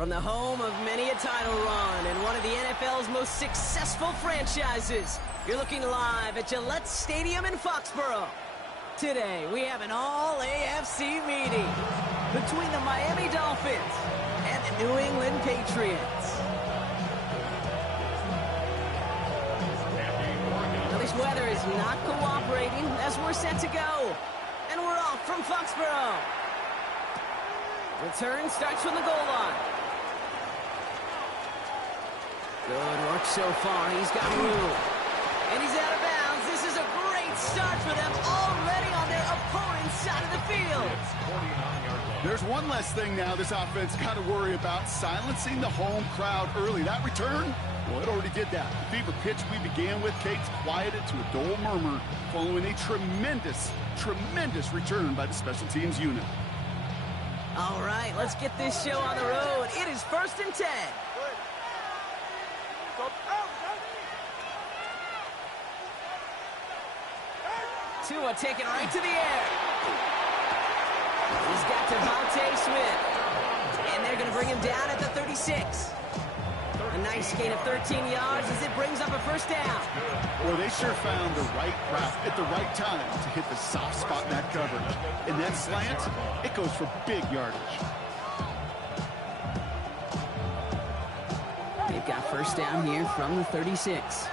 From the home of many a title run and one of the NFL's most successful franchises, you're looking live at Gillette Stadium in Foxborough. Today, we have an all-AFC meeting between the Miami Dolphins and the New England Patriots. Now, this weather is not cooperating as we're set to go. And we're off from Foxborough. Return starts from the goal line. Good work so far. He's got room. And he's out of bounds. This is a great start for them, already on their opponent's side of the field. There's one less thing now this offense got to worry about, silencing the home crowd early. That return, well, it already did that. The fever pitch we began with, Kate's quieted to a dull murmur following a tremendous return by the special teams unit. All right, let's get this show on the road. It is 1st and 10. Tua taking right to the air. He's got Devontae Smith. And they're going to bring him down at the 36. A nice gain of 13 yards as it brings up a first down. Well, they sure found the right route at the right time to hit the soft spot in that coverage. And that slant, it goes for big yardage. They've got first down here from the 36.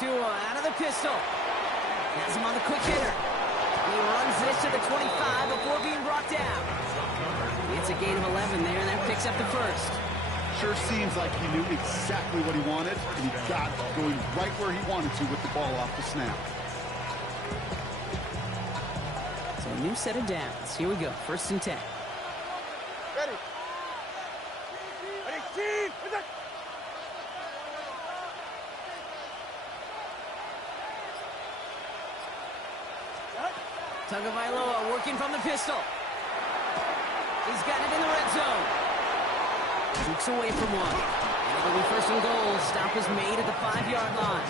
Tua out of the pistol. Has him on the quick hitter. He runs this to the 25 before being brought down. It's a gain of 11 there, and that picks up the first. Sure seems like he knew exactly what he wanted, and he got it, going right where he wanted to with the ball off the snap. So a new set of downs. Here we go, 1st and 10. Ready, team! Tagovailoa working from the pistol. He's got it in the red zone. Dukes away from one. And it'll be 1st and goal. Stop is made at the 5-yard line.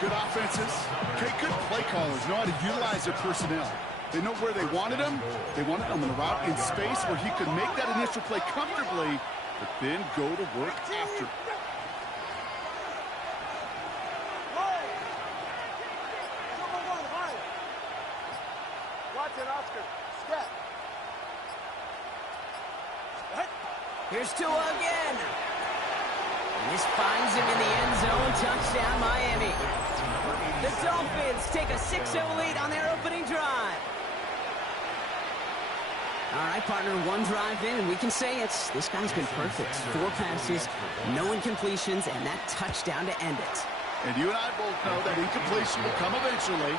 Good offenses. Okay, good play callers know how to utilize their personnel. They know where they wanted him. They wanted him in a route in space where he could make that initial play comfortably, but then go to work after. Here's Tua again. And this finds him in the end zone. Touchdown, Miami. The Dolphins take a 6-0 lead on their opening drive. All right, partner, one drive in, and we can say this guy's been perfect. 4 passes, no incompletions, and that touchdown to end it. And you and I both know that incompletion will come eventually.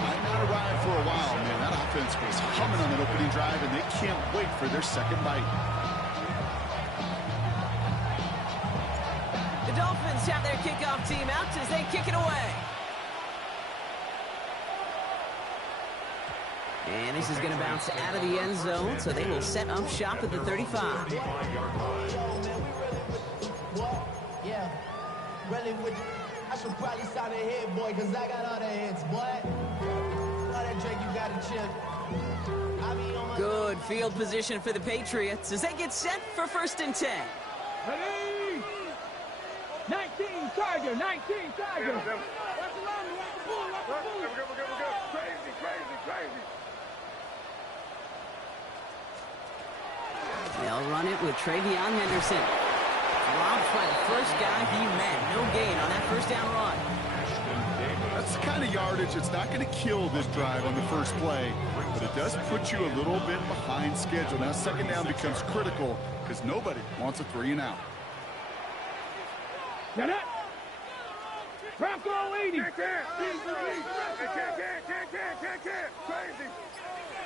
Might not arrive for a while, man. That offense was humming on that opening drive, and they can't wait for their second bite. The Dolphins have their kickoff team out as they kick it away. And this is going to bounce out of the end zone, so they will set up shop at the 35. Yeah, really with I should probably sign a hit, boy, because I got all the hits, boy. All that Drake, you got a chip. Good field position for the Patriots as they get set for 1st and 10. Ready? 19 Tiger, 19 Tiger. Watch the line, watch the bull, watch the bull. We're good. Crazy. They'll run it with Travion Henderson. Dropped by the first guy he met. No gain on that first down run. That's the kind of yardage that's not going to kill this drive on the first play, but it does put you a little bit behind schedule. Now second down becomes critical because nobody wants a 3-and-out. Get it. Bronco 80. Can't. Crazy.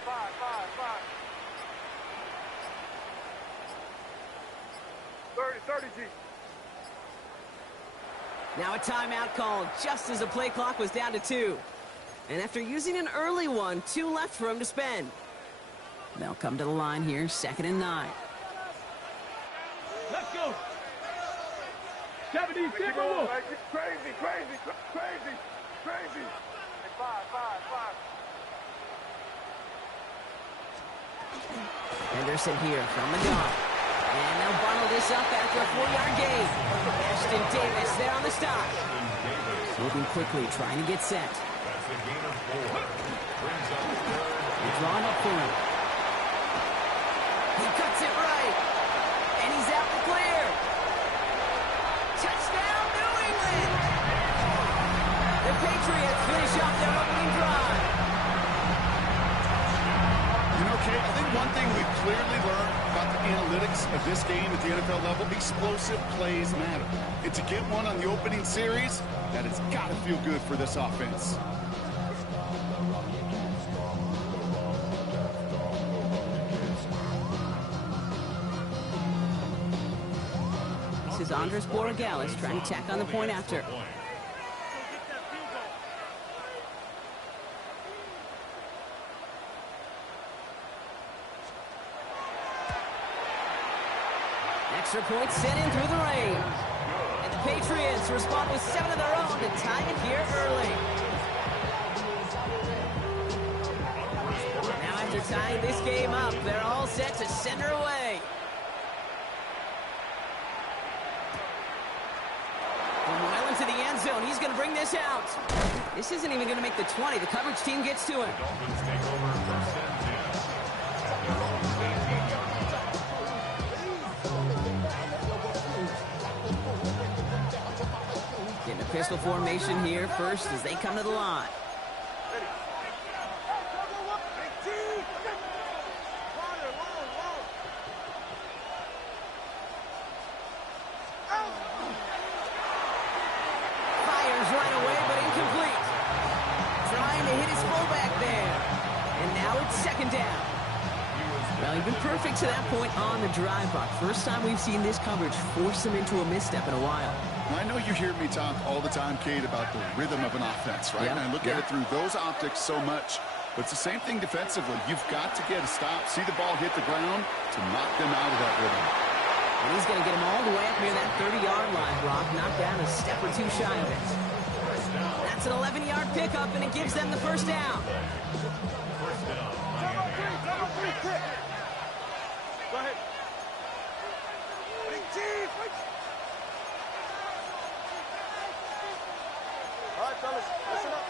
5. 30 G. Now a timeout called just as the play clock was down to 2. And after using an early one, 2 left for him to spend. They'll come to the line here, 2nd and 9. Let's go. 7 70, Keep step on, over. man. Crazy, crazy, crazy, crazy. Hey, five. Henderson here from the gun. And they'll bundle this up after a 4-yard gain. Ashton Davis there on the stop. Moving quickly, trying to get set. They're drawing up for him. He cuts it right. And he's out the clear. Touchdown, New England! The Patriots finish off their opening drive. You know, Kate, I think one thing we've clearly learned about the analytics of this game at the NFL level, explosive plays matter. And to get one on the opening series, that has got to feel good for this offense. This is Andres Borregales trying to tack on the point after. Extra point sent in through the rain. And the Patriots respond with 7 of their own to tie it here early. Now after tying this game up, they're all set to send her away. From well into the end zone, he's going to bring this out. This isn't even going to make the 20. The coverage team gets to him. Getting a pistol formation here first as they come to the line. Fires right away, but incomplete. Trying to hit his fullback there. And now it's second down. Well, he's been perfect to that point on the drive, Buck. First time we've seen this coverage force him into a misstep in a while. I know you hear me talk all the time, Kate, about the rhythm of an offense, right? Yeah, And I look at it through those optics so much. But it's the same thing defensively. You've got to get a stop, see the ball hit the ground to knock them out of that rhythm. And he's going to get him all the way up near that 30-yard line, Brock. Knocked down a step or two shy of it. That's an 11-yard pickup, and it gives them the first down. Go ahead. All right, fellas, listen up.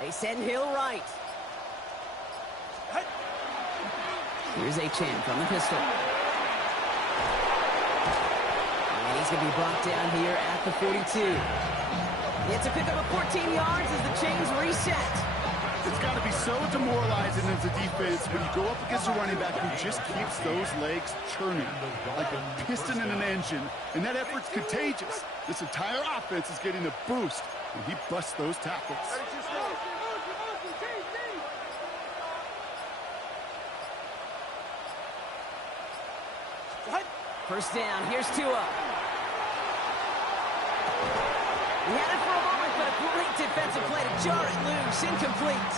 They send Hill right. Here's Achane from the pistol. And he's going to be brought down here at the 42. It's a pickup of 14 yards as the chains reset. It's got to be so demoralizing as a defense when you go up against a running back who just keeps those legs churning like a piston in an engine, and that effort's contagious. This entire offense is getting a boost when he busts those tackles. First down, here's Tua. He had it for a moment, but a great defensive play to jar it loose, incomplete.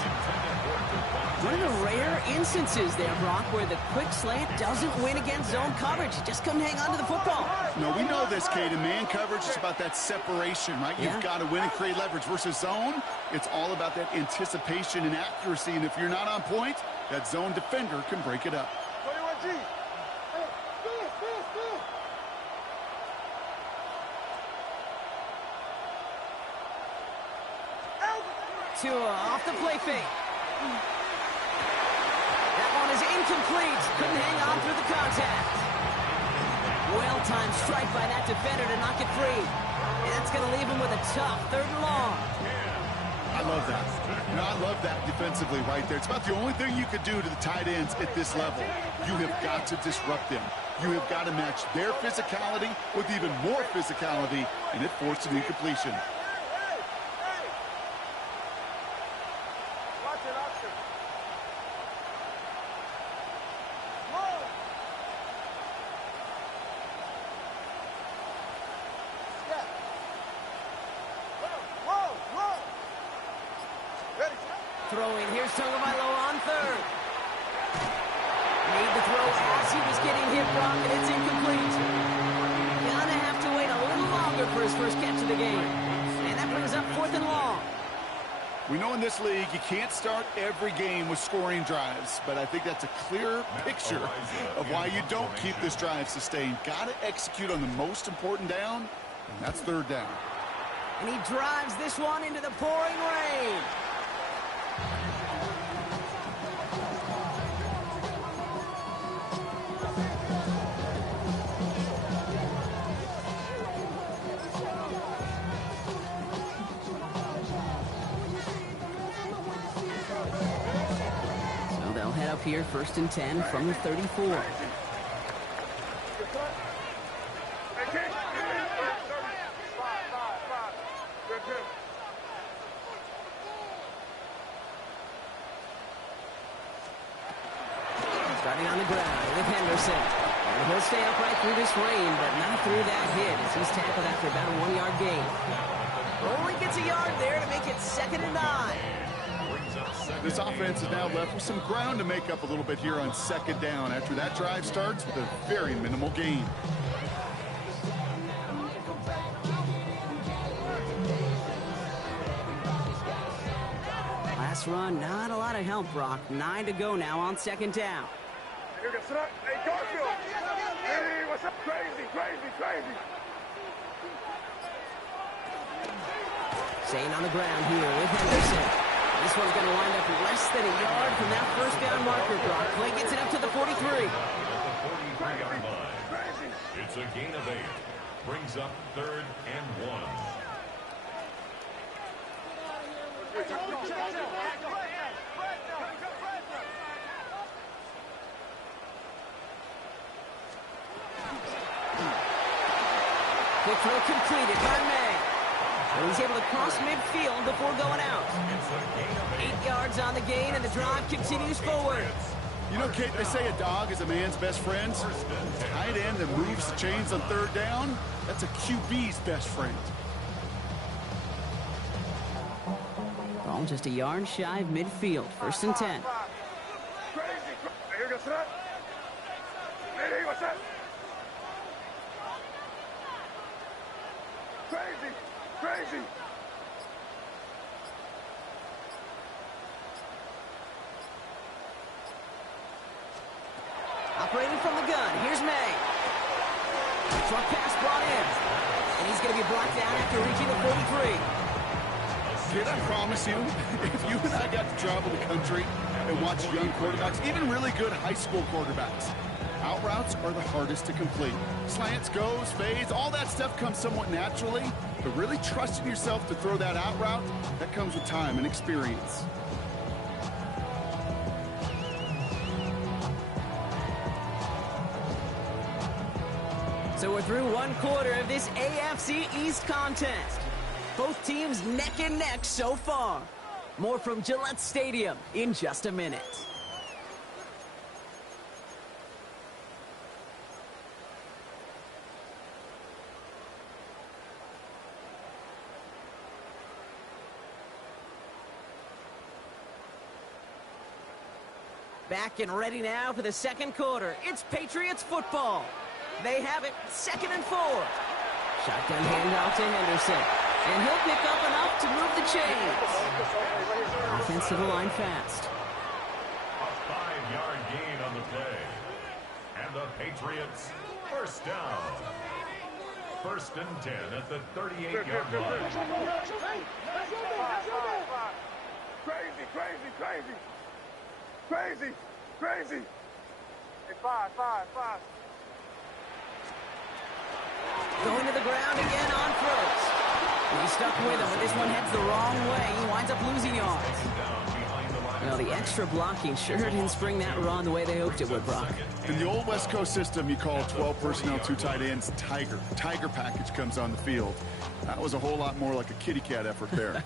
One of the rare instances there, Brock, where the quick slant doesn't win against zone coverage. You just couldn't hang on to the football. No, we know this, Kate. In man coverage, it's about that separation, right? Yeah. You've got to win and create leverage versus zone. It's all about that anticipation and accuracy, and if you're not on point, that zone defender can break it up. 21G. Tua off the play fake. That one is incomplete. Couldn't hang on through the contact. Well-timed strike by that defender to knock it free. And that's going to leave him with a tough 3rd and long. I love that. You know, I love that defensively right there. It's about the only thing you could do to the tight ends at this level. You have got to disrupt them. You have got to match their physicality with even more physicality, and it forced an incompletion. Throwing, here's Tagovailoa on 3rd. Made the throw as he was getting hit, Brock, and it's incomplete. for his first catch of the game. And that brings up 4th and long. We know in this league you can't start every game with scoring drives, but I think that's a clear picture of why you don't keep this drive sustained. Got to execute on the most important down, and that's 3rd down. And he drives this one into the pouring rain. Head up here, 1st and 10 from the 34. Starting on the ground with Henderson. And he'll stay upright through this rain, but not through that hit as he's tackled after about a 1-yard gain. Only gets a yard there to make it 2nd and 9. This offense is now left with some ground to make up a little bit here on 2nd down after that drive starts with a very minimal gain. Last run, not a lot of help, Brock. 9 to go now on 2nd down. Hey, Garfield! Hey, what's up? Crazy! Staying on the ground here with Henderson. This one's going to wind up less than a yard from that 1st down marker, Brock. Clay gets it up to the 43. At the 43-yard line. It's a gain of 8. Brings up 3rd and 1. Quick throw completed by May. And he's able to cross midfield before going out. 8 yards on the gain, and the drive continues forward. You know, Kate, they say a dog is a man's best friend. Tight end that moves the chains on 3rd down, that's a QB's best friend. Ball just a yard shy of midfield. 1st and 10. Here goes that. Hey, what's that? Crazy! Operating from the gun, here's May. Short pass brought in. And he's going to be brought down after reaching the 43. Kid, I promise you, if you and I got to travel the country and watch young quarterbacks, even really good high school quarterbacks, out routes are the hardest to complete. Slants, goes, fades, all that stuff comes somewhat naturally, but really trusting yourself to throw that out route, that comes with time and experience. So we're through 1 quarter of this AFC East contest. Both teams neck and neck so far. More from Gillette Stadium in just a minute. Back and ready now for the 2nd quarter. It's Patriots football. They have it 2nd and 4. Shotgun handoff to Henderson. And he'll pick up enough to move the chains. Offense to the line fast. A 5-yard gain on the play. And the Patriots, 1st down. 1st and 10 at the 38-yard line. Crazy! Hey, five. Going to the ground again on 1st. He's stuck with him, but this one heads the wrong way. He winds up losing yards. Well, the extra blocking sure didn't spring that run the way they hoped it would, Brock. In the old West Coast system, you call 12 personnel, 2 tight ends, Tiger. Tiger package comes on the field. That was a whole lot more like a kitty cat effort there.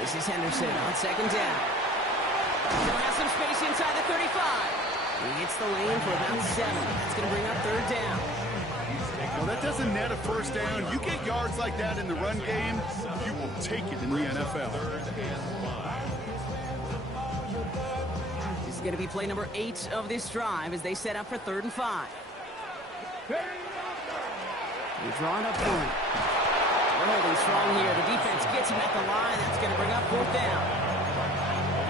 This is Henderson on 2nd down. He'll have some space inside the 35. He hits the lane for about 7. That's going to bring up 3rd down. Well, that doesn't net a first down. You get yards like that in the run game, you will take it in the NFL. This is going to be play number 8 of this drive as they set up for 3rd and 5. They're drawing up for it. They're holding strong here. The defense gets him at the line. That's going to bring up 4th down.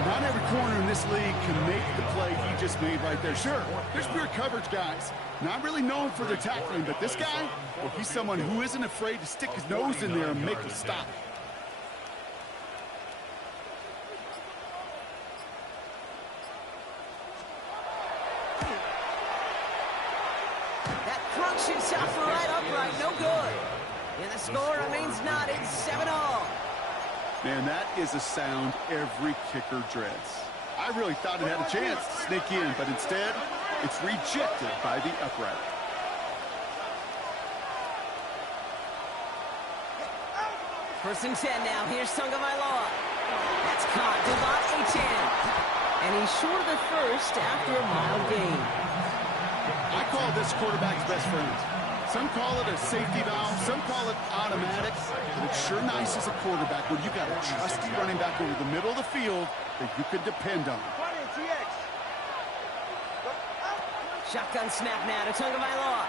Not every corner in this league can make the play he just made right there. Sure, there's pure coverage guys. Not really known for their tackling, but this guy, well, he's someone who isn't afraid to stick his nose in there and make a stop. That crunching shot for right upright, no good. And the score remains knotted, 7-all. Man, that is a sound every kicker dreads. I really thought it had a chance to sneak in, but instead, it's rejected by the upright. First and 10 now. Here's Tagovailoa. That's caught. Devon Achane. And he's short of the first after a mild gain. I call this quarterback's best friend. Some call it a safety valve, some call it automatic, but it's sure nice as a quarterback when you got a trusty running back over the middle of the field that you can depend on. Shotgun snap now to Tagovailoa.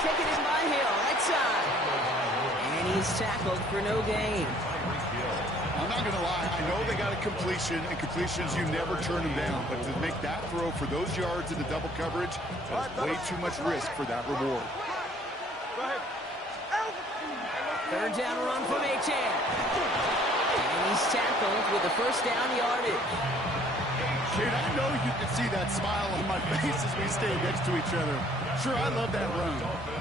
Taken in by Hill, right side. And he's tackled for no gain. I'm not going to lie, I know they got a completion, and completions, you never turn them down. But to make that throw for those yards in the double coverage, that's way too much risk for that reward. 3rd down run from Achane. And he's tackled with the first down yardage. Kid, I know you can see that smile on my face as we stay next to each other. Sure, I love that run.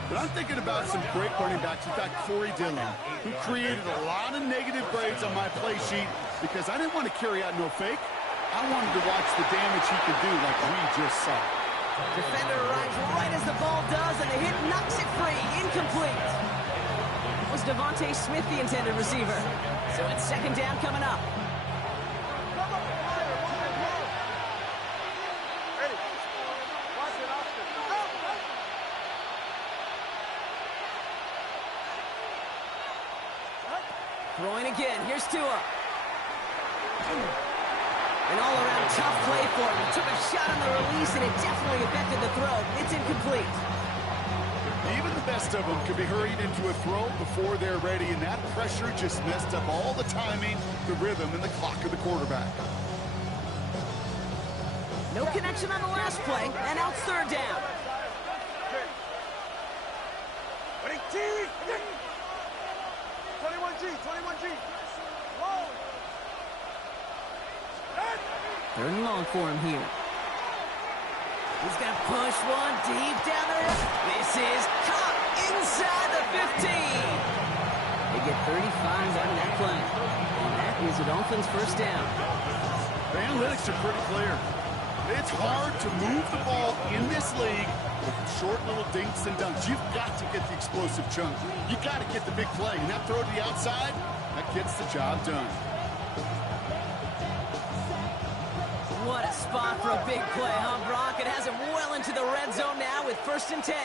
But I'm thinking about some great running backs. We've got Corey Dillon, who created a lot of negative grades on my play sheet because I didn't want to carry out no fake. I wanted to watch the damage he could do like we just saw. Defender arrives right as the ball does, and the hit knocks it free. Incomplete. Was Devontae Smith the intended receiver? So it's 2nd down coming up. Throwing again. Here's Tua. An all-around tough play for him. He took a shot on the release, and it definitely affected the throw. It's incomplete. Even the best of them could be hurried into a throw before they're ready, and that pressure just messed up all the timing, the rhythm, and the clock of the quarterback. No connection on the last play, and now it's 3rd down. 21G. 3rd and long for him here. He's going to push one deep down the road. This is caught inside the 15. They get 35 out of that play. And that is a Dolphins' first down. The analytics are pretty clear. It's hard to move the ball in this league with short little dinks and dunks. You've got to get the explosive chunk. You got to get the big play. And that throw to the outside, that gets the job done. What a spot for a big play, huh, Brock? It has him well into the red zone now with 1st and 10.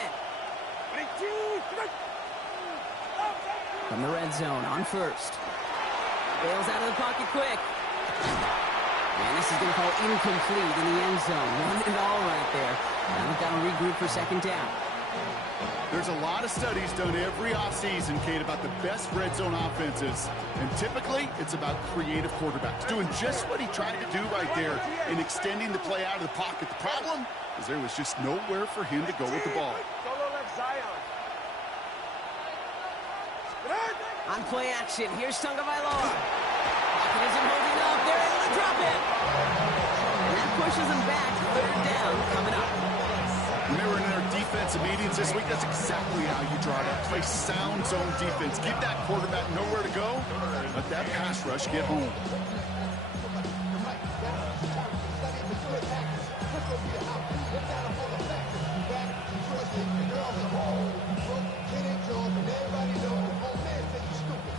From the red zone on 1st. Bails out of the pocket quick. And this is going to call incomplete in the end zone. One and all right there. Now they've got to regroup for 2nd down. There's a lot of studies done every offseason, Kate, about the best red zone offenses. And typically, it's about creative quarterbacks doing just what he tried to do right there in extending the play out of the pocket. The problem is there was just nowhere for him to go with the ball. On play action, here's Tagovailoa. Pocket isn't holding up. They're able to drop it. And that pushes them back. 3rd down coming up. When they were in their defensive meetings this week, that's exactly how you draw that. Play sound zone defense. Give that quarterback nowhere to go. Let that pass rush get home.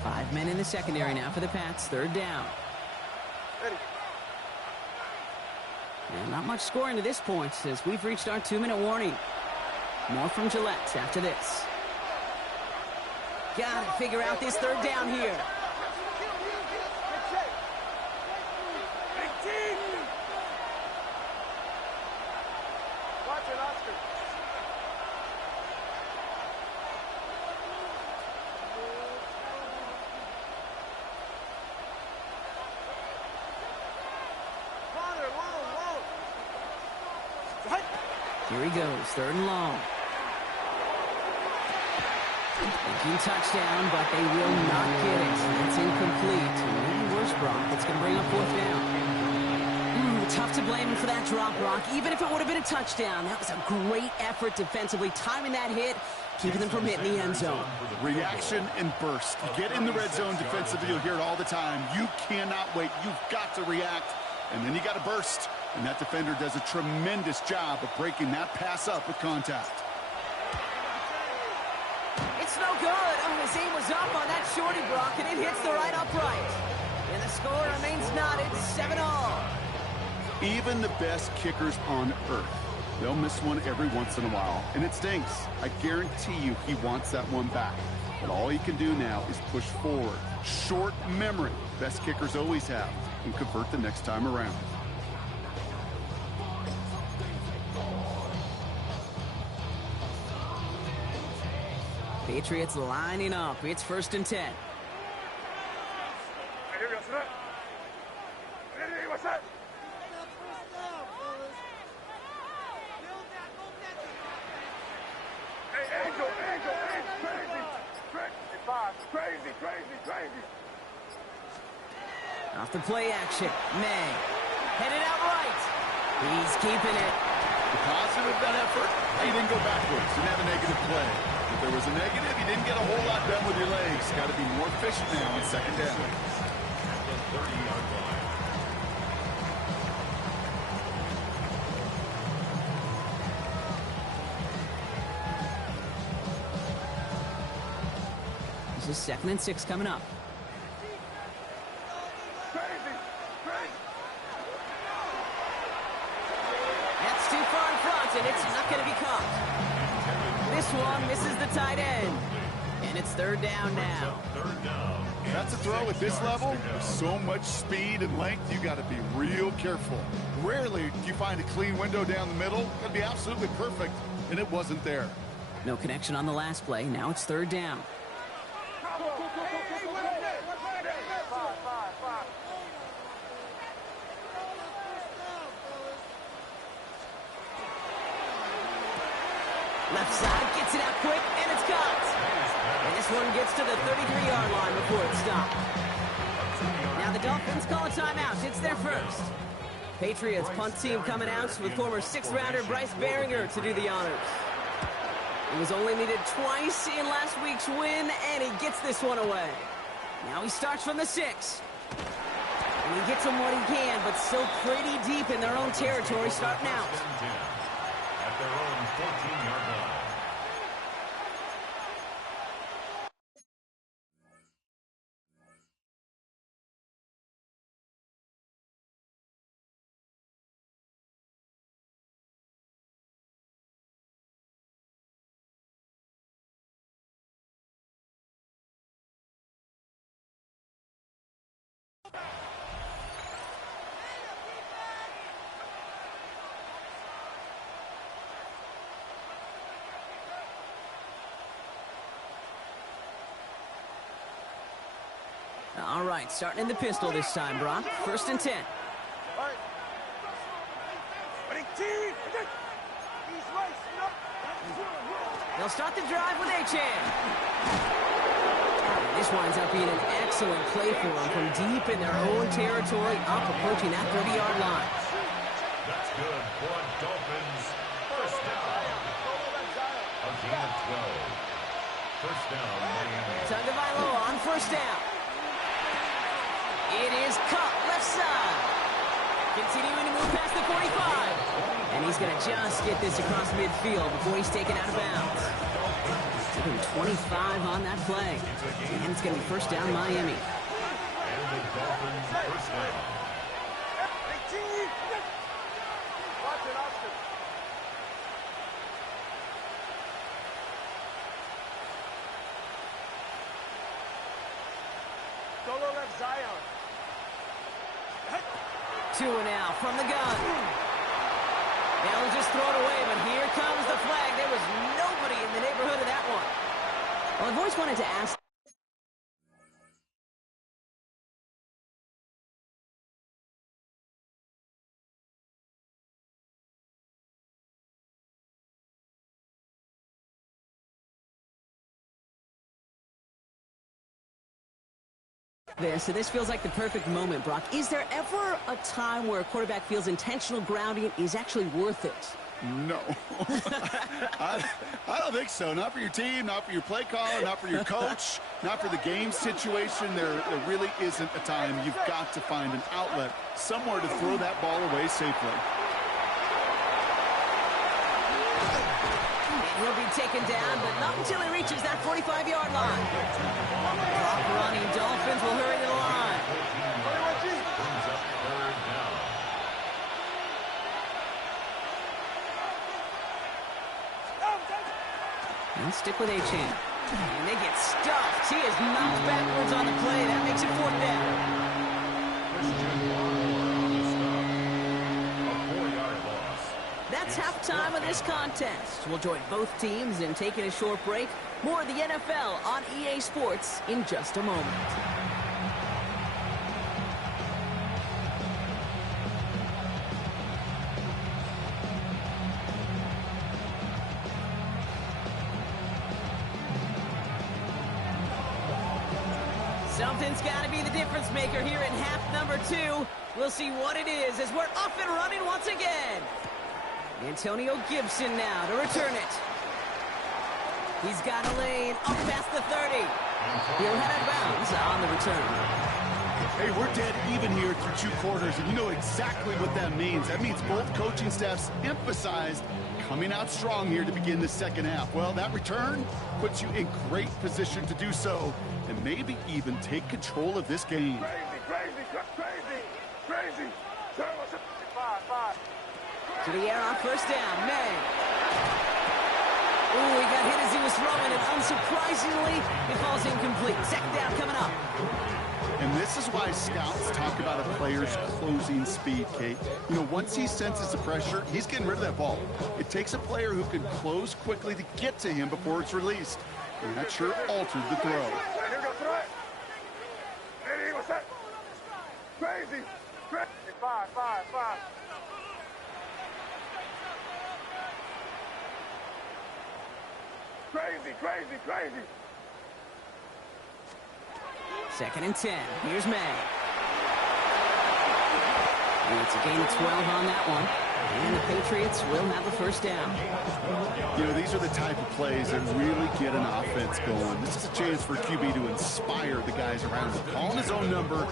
Five men in the secondary now for the Pats. 3rd down. And not much scoring to this point as we've reached our 2-minute warning. More from Gillette after this. Gotta figure out this third down here. Watch it, Oscar. Here he goes, third and long. Thinking touchdown, but they will not get it. It's incomplete. Maybe worse, Brock. It's going to bring up fourth down. Tough to blame him for that drop, Brock. Even if it would have been a touchdown, that was a great effort defensively, timing that hit, keeping them from hitting the end zone. Reaction and burst. You get in the red zone defensively, you'll hear it all the time. You cannot wait. You've got to react, and then you got to burst. And that defender does a tremendous job of breaking that pass up with contact. It's no good. Oh, his aim was up on that shorty, Brock, and it hits the right upright. And the score remains knotted 7-all. Even the best kickers on earth, they'll miss one every once in a while, and it stinks. I guarantee you he wants that one back. But all he can do now is push forward. Short memory, best kickers always have, and convert the next time around. Patriots lining up. It's 1st and 10. Hey, here we go, sit up. Hey, what's that? Hey, Angel, crazy. Hey, five, crazy. Off the play action. May. Headed out right. He's keeping it. The positive of that effort, he didn't go backwards, didn't have a negative play. If there was a negative, you didn't get a whole lot done with your legs. Got to be more efficient now on second down. At the 30-yard line. This is 2nd and 6 coming up. Crazy. That's too far in front, and it's not going to be caught. This one misses the tight end. And it's 3rd down now. Third down. That's a throw at this level. With so much speed and length, you got to be real careful. Rarely do you find a clean window down the middle. Got to be absolutely perfect, and it wasn't there. No connection on the last play. Now it's 3rd down. Five. Left side gets it out quick, and it's caught. And this one gets to the 33-yard line before it's stopped. Now the Dolphins call a timeout. It's their first. Patriots punt team coming out with former 6th-rounder Bryce Baringer to do the honors. He was only needed twice in last week's win, and he gets this one away. Now he starts from the 6. And he gets them what he can, but still pretty deep in their own territory starting out. At their own 14-yard line. All right, starting in the pistol this time, Brock. 1st and 10. They'll start the drive with Achane. This winds up being an excellent play for them from deep in their own territory, up approaching that 30-yard line. That's good for Dolphins. First down. A gain of 12. First down, Miami. Tagovailoa on 1st down. It is cut left side. Continuing to move past the 45. And he's going to just get this across midfield before he's taken out of bounds. Took him 25 on that play. And it's going to be 1st down Miami. And the Dolphins first down. Watch it, Oscar. Solo left Zion. 2 now from the gun. Now he'll just throw it away, but here comes the flag. There was nobody in the neighborhood of that one. Well, I've always wanted to ask. So this feels like the perfect moment, Brock. Is there ever a time where a quarterback feels intentional grounding is actually worth it? No. I don't think so. Not for your team, not for your play caller, not for your coach, not for the game situation. There really isn't a time. You've got to find an outlet, somewhere to throw that ball away safely. He'll be taken down, but not until he reaches that 45-yard line. Clock running. Dolphins will hurry to the line. And stick with Achane. And they get stuffed. He is knocked backwards on the play. That makes it 4th down. That's halftime of this contest. We'll join both teams in taking a short break. More of the NFL on EA Sports in just a moment. Something's got to be the difference maker here in half number 2. We'll see what it is as we're up and running once again. Antonio Gibson now to return it. He's got a lane up past the 30. He'll head out of bounds on the return. Hey, we're dead even here through 2 quarters, and you know exactly what that means. That means both coaching staffs emphasized coming out strong here to begin the second half. Well, that return puts you in great position to do so, and maybe even take control of this game. Crazy. 5. To the air on first down, May. Ooh, he got hit as he was throwing, and unsurprisingly, it falls incomplete. Second down coming up. And this is why scouts talk about a player's closing speed, Kate. You know, once he senses the pressure, he's getting rid of that ball. It takes a player who can close quickly to get to him before it's released. And that sure altered the throw. Crazy. 5. Crazy. 2nd and 10. Here's May. And it's a gain of 12 on that one. And the Patriots will have a first down. You know, these are the type of plays that really get an offense going. This is a chance for QB to inspire the guys around him. Calling his own number,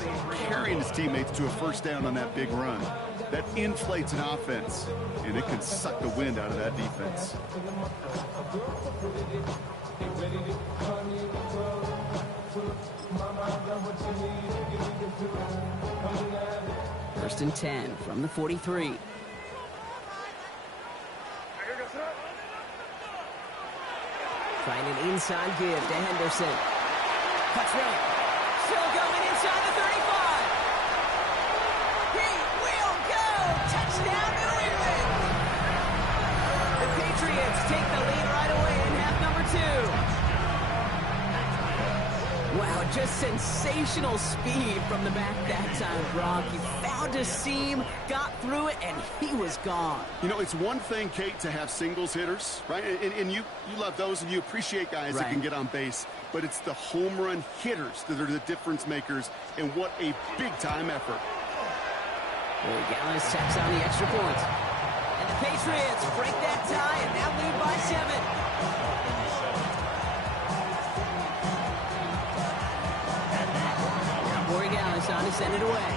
carrying his teammates to a first down on that big run. That inflates an offense, and it can suck the wind out of that defense. First and 10 from the 43. Trying an inside give to Henderson. Cuts right. Still going inside the 35. He will go. Touchdown, New England. The Patriots take the lead right away in half number 2. Wow, just sensational speed from the back that time, Brock. He found a seam, got through it, and he was gone. You know, it's one thing, Kate, to have singles hitters, right? And you love those, and you appreciate guys that can get on base. But it's the home run hitters that are the difference makers, and what a big-time effort. Well, Gallis tacks on the extra point. And the Patriots break that tie and now lead by 7. Corey Gallis on to send it away.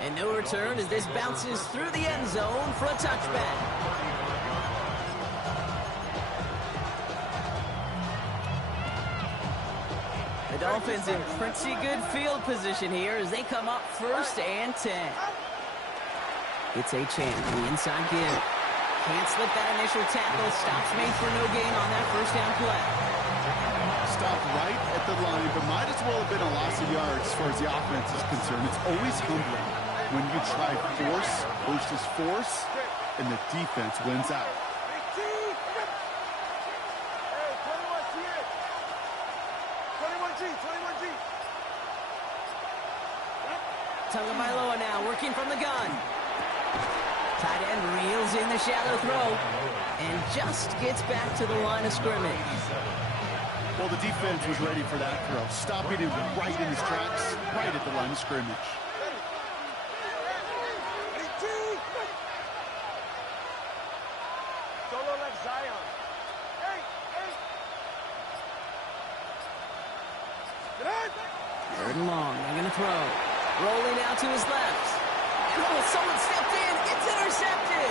And no return as this bounces through the end zone for a touchback. The Dolphins in pretty good field position here as they come up 1st and 10. It's Achane on the inside give. Can't slip that initial tackle. Stops made for no gain on that first down play. Stopped right at the line, but might as well have been a loss of yards as far as the offense is concerned. It's always humbling when you try force versus force, and the defense wins out. Tagovailoa now working from the gun. Tight end reels in the shallow throw and just gets back to the line of scrimmage. Well, the defense was ready for that throw, stopping him right in his tracks, right at the line of scrimmage. Solo left Zion. Third and long, they're going to throw. Rolling out to his left. And oh, someone stepped in. It's intercepted.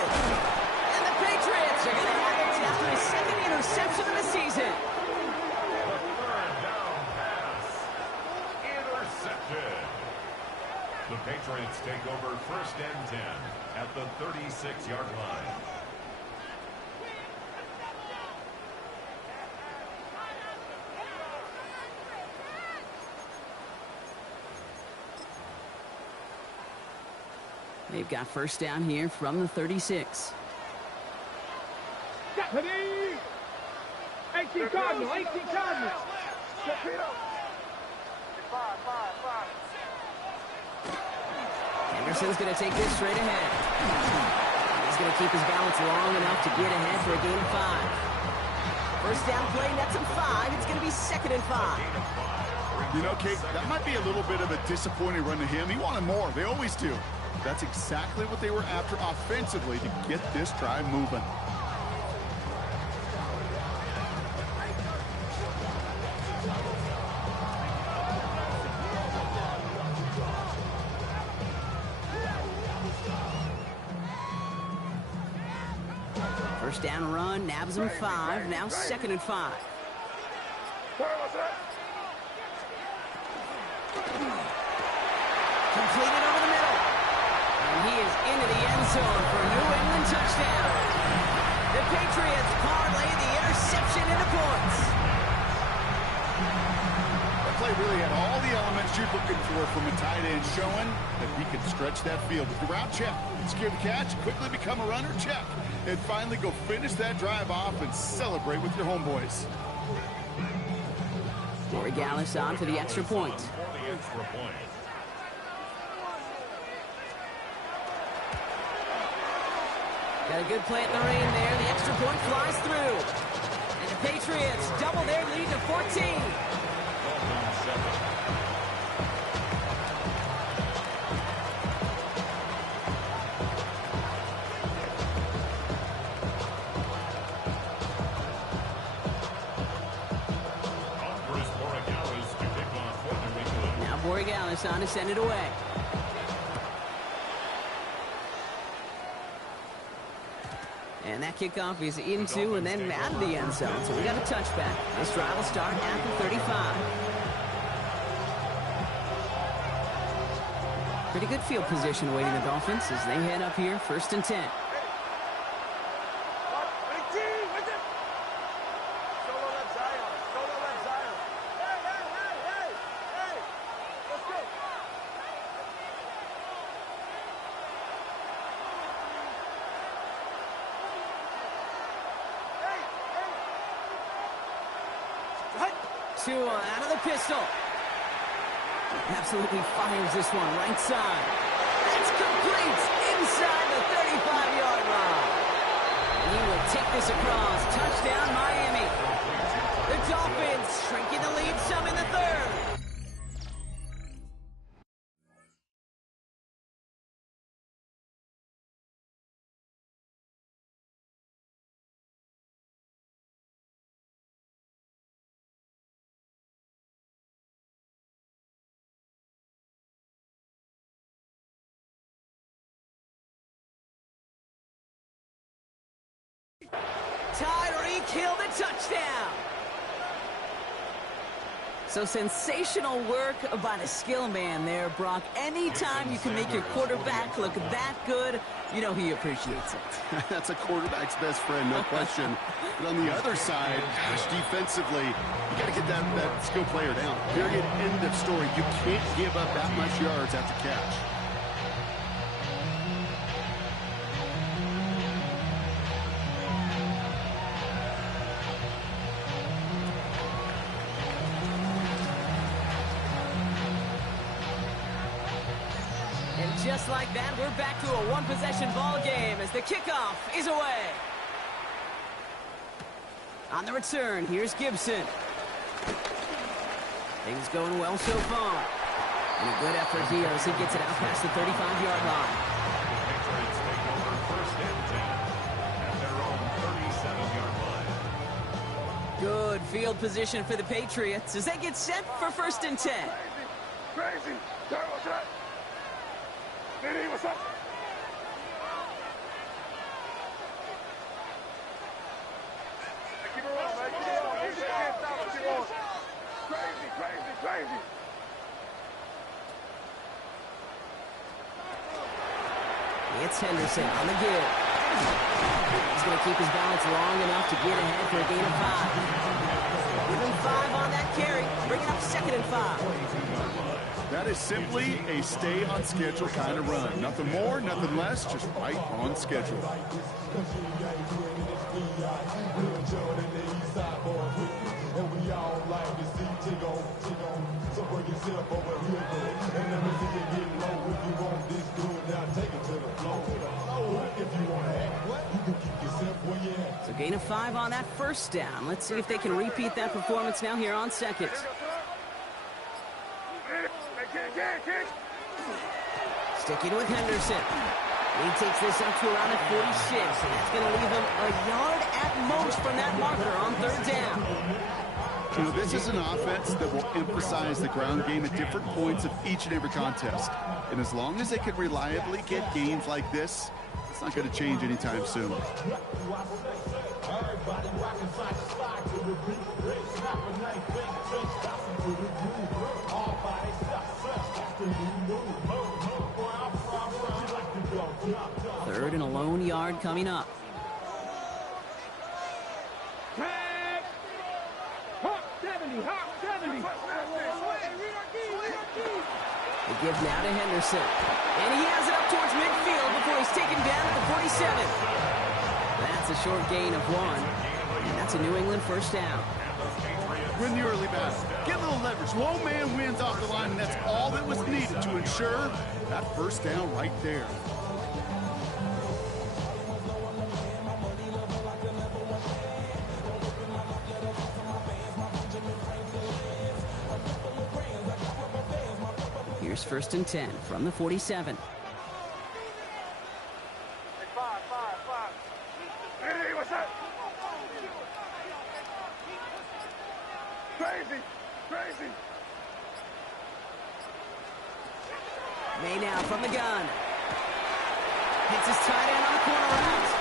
And the Patriots are going to have it after his second interception of the season. Third down pass. Intercepted. The Patriots take over first and 10 at the 36-yard line. They've got first down here from the 36. Deputy! 18 Cardinals, 18 Cardinals. Anderson's going to take this straight ahead. He's going to keep his balance long enough to get ahead for a gain of 5. First down play, nets him 5. It's going to be second and 5. You know, Kate, that might be a little bit of a disappointing run to him. He wanted more. They always do. That's exactly what they were after offensively to get this drive moving. First down run, nabs him 5. Now second and 5. Completed over the middle. And he is into the end zone for a New England touchdown. The Patriots parlay the interception into points. That play really had all the elements you're looking for from a tight end, showing that he can stretch that field with the route check, secure the catch, quickly become a runner, check, and finally go finish that drive off and celebrate with your homeboys. Corey Gallis on for the extra point. Got a good plant in the rain there. The extra point flies through. And the Patriots double their lead to 14. Now Borregales on to send it away. And that kickoff is into and then out of the end zone. So we got a touchback. This drive will start at the 35. Pretty good field position awaiting the Dolphins as they head up here, first and 10. Tua out of the pistol. Absolutely fires this one right side. It's complete inside the 35-yard line. He will take this across. Touchdown, Miami. The Dolphins shrinking the lead some in the third. Tyreek Hill the touchdown. So sensational work by the skill man there, Brock. Anytime you can make your quarterback look that good, you know he appreciates it. That's a quarterback's best friend, no question. But on the other side, gosh, defensively, you got to get that skill player down. Period. End of story. You can't give up that much yards after catch. Just like that, we're back to a one-possession ball game as the kickoff is away. On the return, here's Gibson. Things going well so far. And a good effort here as he gets it out past the 35-yard line. Patriots take over first and 10 at their own 37-yard line. Good field position for the Patriots as they get set for first and 10. Crazy. Turn, what's that? Diddy, what's up? Keep it rolling, man. Keep it rolling. Can't stop it. Keep rolling. Crazy, crazy, crazy. It's Henderson on the give. He's going to keep his balance long enough to get ahead for a gain of 5. Give him 5 on that carry. Bring it up 2nd and 5. That is simply a stay-on-schedule kind of run. Nothing more, nothing less, just right on schedule. So gain of 5 on that first down. Let's see if they can repeat that performance now here on second. Sticking with Henderson. He takes this up to around the 46. That's going to leave him a yard at most from that marker on 3rd down. You know, this is an offense that will emphasize the ground game at different points of each and every contest. And as long as they can reliably get gains like this, it's not going to change anytime soon. Third and a lone yard coming up. Tag! Hawk 70, Hawk 70. The give now to Henderson. And he has it up towards midfield before he's taken down at the 47. That's a short gain of 1. And that's a New England first down. Win the early battle. Get a little leverage. Low man wins off the line, and that's all that was needed to ensure that first down right there. Here's 1st and 10 from the 47. 5. Diddy, what's up? Crazy, crazy. May now from the gun. Hits his tight end on the corner route.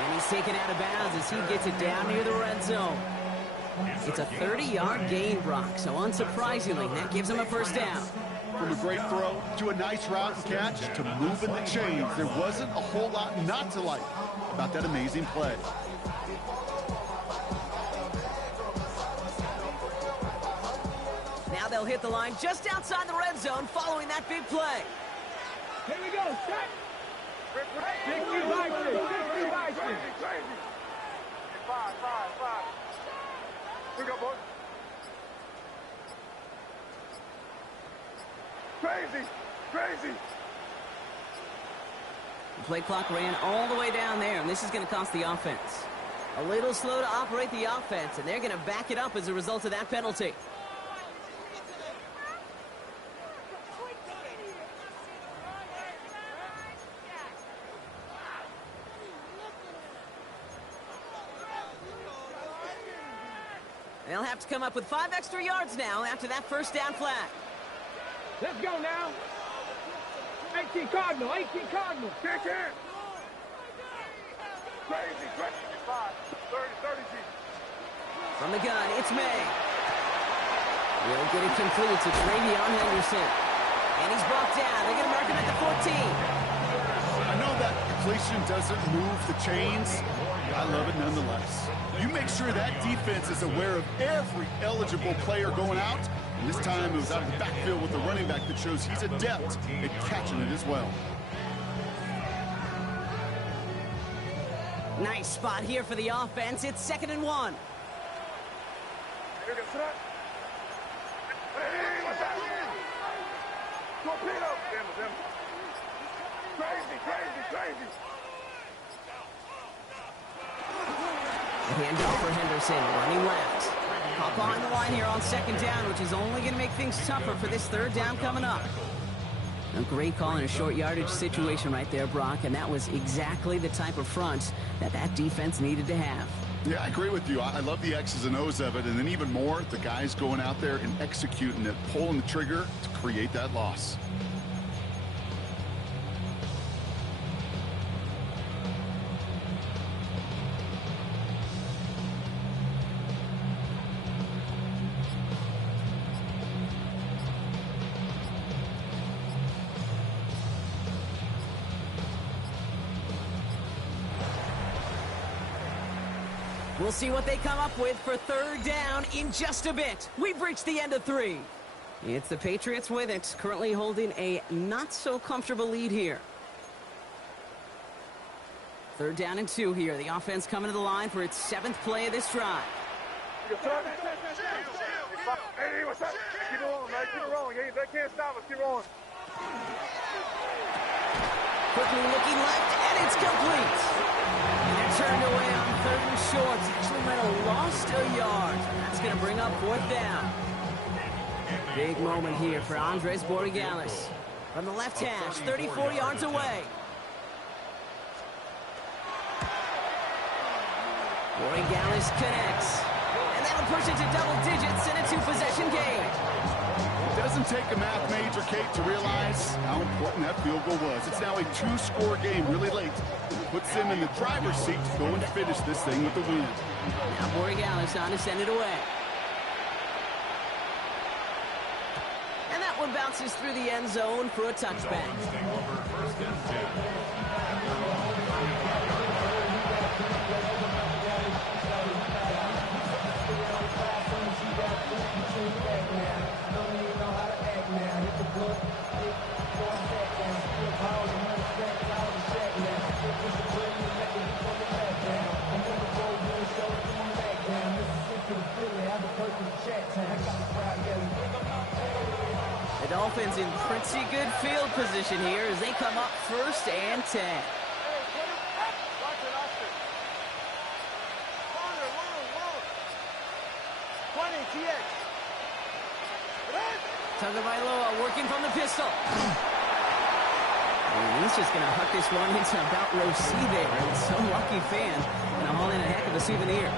And he's taken out of bounds as he gets it down near the red zone. It's a 30-yard gain, Brock, so unsurprisingly, that gives him a first down. From a great throw to a nice route and catch to moving the chains, there wasn't a whole lot not to like about that amazing play. Now they'll hit the line just outside the red zone following that big play. Here we go, set. 60 by 6, 60 by 6. Crazy. 5. Here we go, boys. Crazy. The play clock ran all the way down there, and this is going to cost the offense. A little slow to operate the offense, and they're going to back it up as a result of that penalty. They'll have to come up with 5 extra yards now after that first down flag. Let's go now. 18 Cardinal, 18 Cardinal. Kick it. Crazy. 5. 30 G. From the gun, it's May. Will get it complete to Travion Henderson. And he's brought down. They're going to mark him at the 14. I know that completion doesn't move the chains. I love it nonetheless. You make sure that defense is aware of every eligible player going out. And this time it was out of the backfield with the running back that shows he's adept at catching it as well. Nice spot here for the offense. It's 2nd and 1. Hey, what's that? Torpedo! Damn. Crazy. Handoff for Henderson, running left. Hop on the line here on 2nd down, which is only going to make things tougher for this 3rd down coming up. A great call in a short yardage situation right there, Brock, and that was exactly the type of front that defense needed to have. Yeah, I agree with you. I love the X's and O's of it, and then even more, the guys going out there and executing it, pulling the trigger to create that loss. We'll see what they come up with for 3rd down in just a bit. We've reached the end of 3. It's the Patriots with it, currently holding a not-so-comfortable lead here. 3rd down and 2 here. The offense coming to the line for its 7th play of this drive. Hey, what's up? Keep it rolling, man. Keep it rolling. They can't stop us. Keep rolling. Quickly looking left, and it's complete. And they're turned away on 3rd and short. Actually might have lost a yard. That's going to bring up 4th down. Big moment here for Andres Borregales. From the left hash, 34 yards away. Borregales connects. And that'll push it to double digits in a 2-possession game. It doesn't take a math major, Kate, to realize how important that field goal was. It's now a 2-score game really late. It puts them in the driver's seat to go and finish this thing with the win. Now Borregales on to send it away. And that one bounces through the end zone for a touchback. The Dolphins in pretty good field position here as they come up 1st and 10. Tagovailoa working from the pistol. And he's just going to huck this one into about row C there. And some lucky fan going to haul in a heck of a souvenir.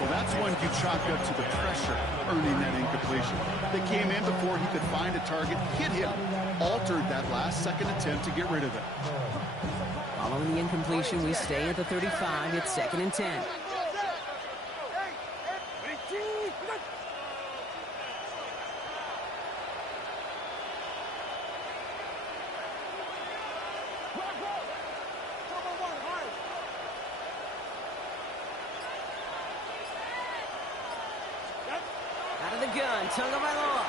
Well, that's one you chalk up to the pressure earning that incompletion. They came in before he could find a target, hit him, altered that last-second attempt to get rid of it. Following the incompletion, we stay at the 35. It's 2nd and 10. Out of the gun, Tagovailoa.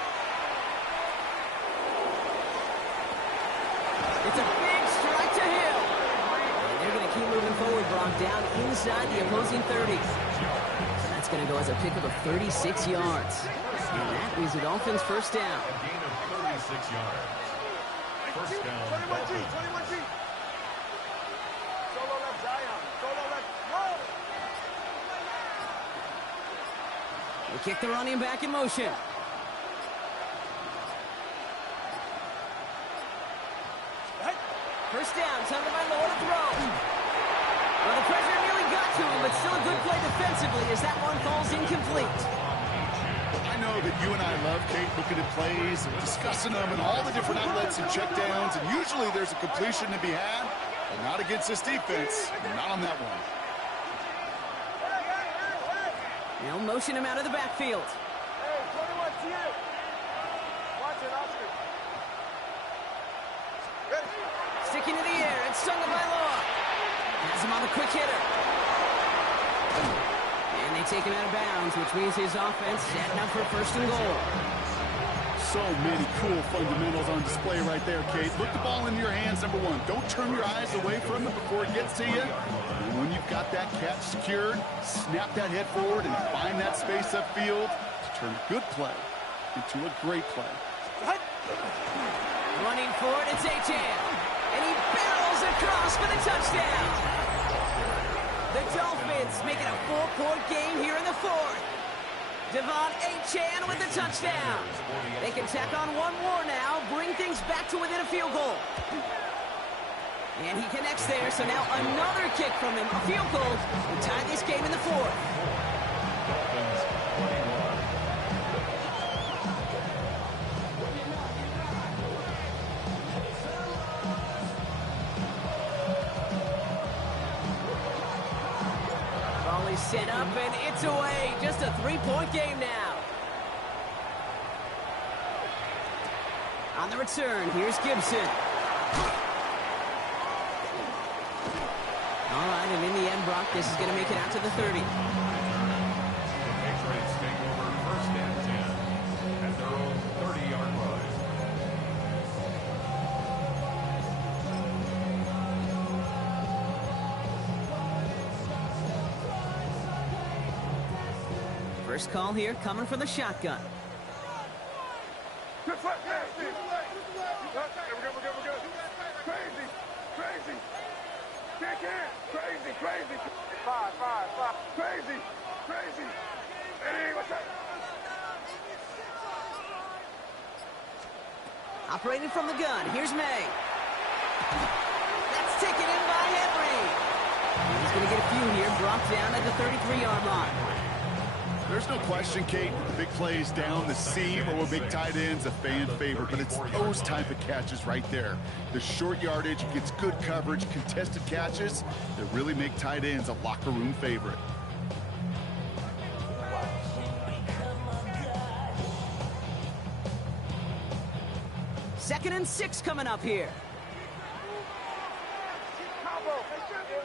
It's a big strike to Hill. And they're going to keep moving forward, Brock, down inside the opposing 30. So that's going to go as a pickup of 36 yards. And that is the Dolphins' 1st down. A gain of 36 yards. 1st down, Dolphins. 21G. Solo left, Zion. Solo left. Roll. They kick the running back in motion. First down, Tagovailoa to throw. Well, the pressure nearly got to him, but still a good play defensively as that one falls incomplete. I know that you and I love, Kate, looking at plays and discussing them and all the different outlets and checkdowns, and usually there's a completion to be had, but not against this defense, not on that one. They'll motion him out of the backfield. Hey, 21T. Sticking to the air, it's stung by Law. Has him on the quick hitter. And they take him out of bounds, which means his offense setting up for first and goal. So many cool fundamentals on display right there, Kate. Look the ball in your hands, number one. Don't turn your eyes away from it before it gets to you. And when you've got that catch secured, snap that head forward and find that space upfield to turn a good play into a great play. Running for it, it's Achane. And he barrels across for the touchdown. The Dolphins make it a 4-point game here in the fourth. Devon Achane with the touchdown. They can tack on one more now, bring things back to within a field goal. And he connects there, so now another kick from him, a field goal, to tie this game in the fourth. Volley set up, and it's away. Just a 3-point game now. On the return, here's Gibson. All right, and in the end, Brock, this is going to make it out to the 30. The Patriots take over first and 10 at their own 30-yard line. First call here coming from the shotgun. Good foot, nasty. We're good. Crazy. Kick in. Crazy. Five. Crazy. Hey, what's up? Operating from the gun, here's May. That's taken in by Henry. He's going to get a few here, brought down at the 33-yard line. There's no question, Kate, the big plays down the seam or with big tight ends, a fan favorite, but it's those type of catches right there. The short yardage, gets good coverage, contested catches that really make tight ends a locker room favorite. Second and 6 coming up here.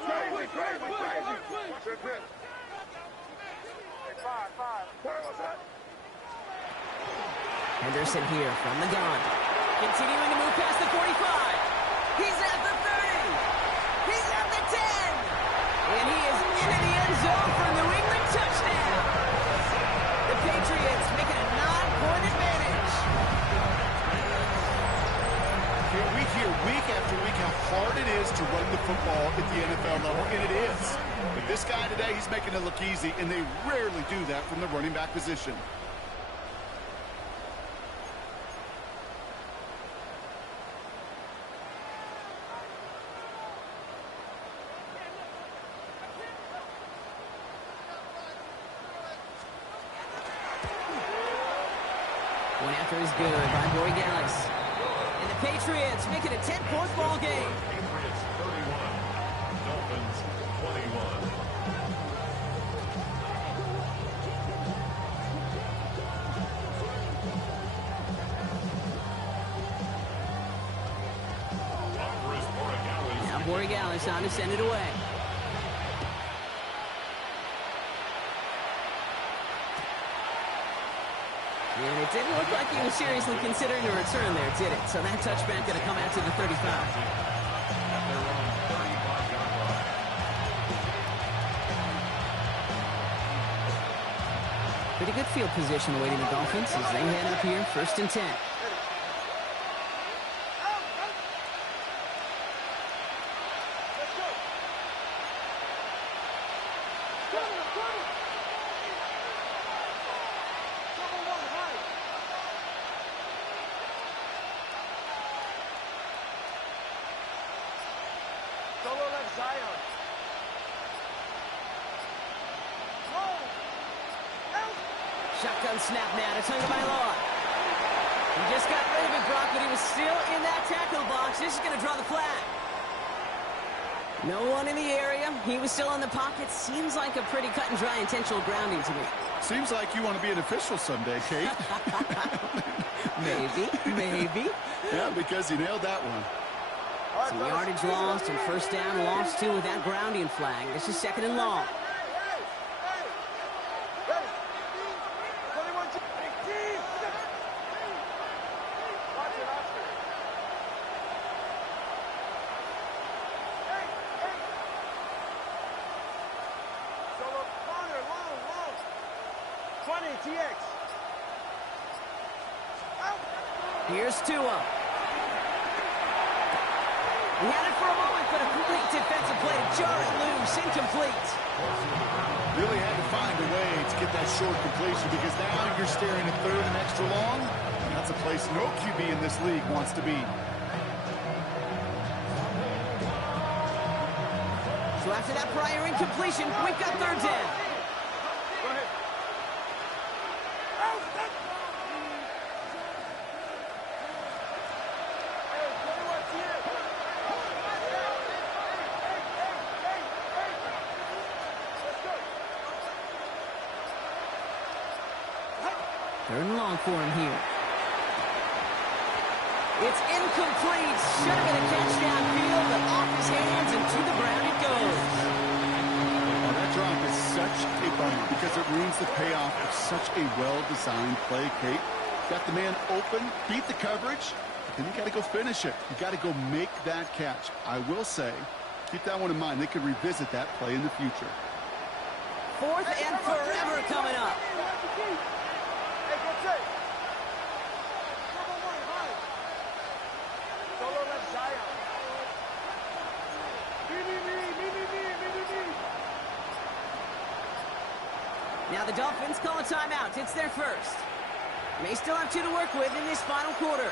Crazy. Five. Henderson here from the gun. Continuing to move past the 45. He's at the 30. He's at the 10. And he is into the end zone for a New England touchdown. The Patriots making a 9-point advantage. We hear week after week how hard it is to run the football at the NFL level, and it is. But this guy today, he's making it look easy, and they rarely do that from the running back position. One after is good by Borregales. And the Patriots make it a 10-point ball game. Patriots 31, Dolphins 21. Now Borregales on to send it away. And it didn't look like he was seriously considering a return there, did it? So that touchback going to come out to the 35. At their own 35-yard line. Pretty good field position awaiting the Dolphins as they head up here, first and 10. Shotgun snap now to Tagovailoa. He just got rid of it, Brock, but he was still in that tackle box. This is going to draw the flag. No one in the area. He was still in the pocket. Seems like a pretty cut and dry intentional grounding to me. Seems like you want to be an official someday, Kate. Maybe. Yeah, because you nailed that one. Some yardage lost and first down lost too with that grounding flag. This is second and long. Here's Tua. He had it for a moment, but a great defensive play to jar it loose. Incomplete. Really had to find a way to get that short completion because now you're staring at third and extra long. And that's a place no QB in this league wants to be. So after that prior incompletion, we've got third down. Go ahead. Third and long for him here. It's incomplete. Should have been a catch downfield, but off his hands and to the ground it goes. Well, that drop is such a bummer because it ruins the payoff of such a well-designed play, Kate. Got the man open, beat the coverage, then you got to go finish it. You got to go make that catch. I will say, keep that one in mind. They could revisit that play in the future. Fourth and forever coming up. Now the Dolphins call a timeout. It's their first. May still have two to work with in this final quarter.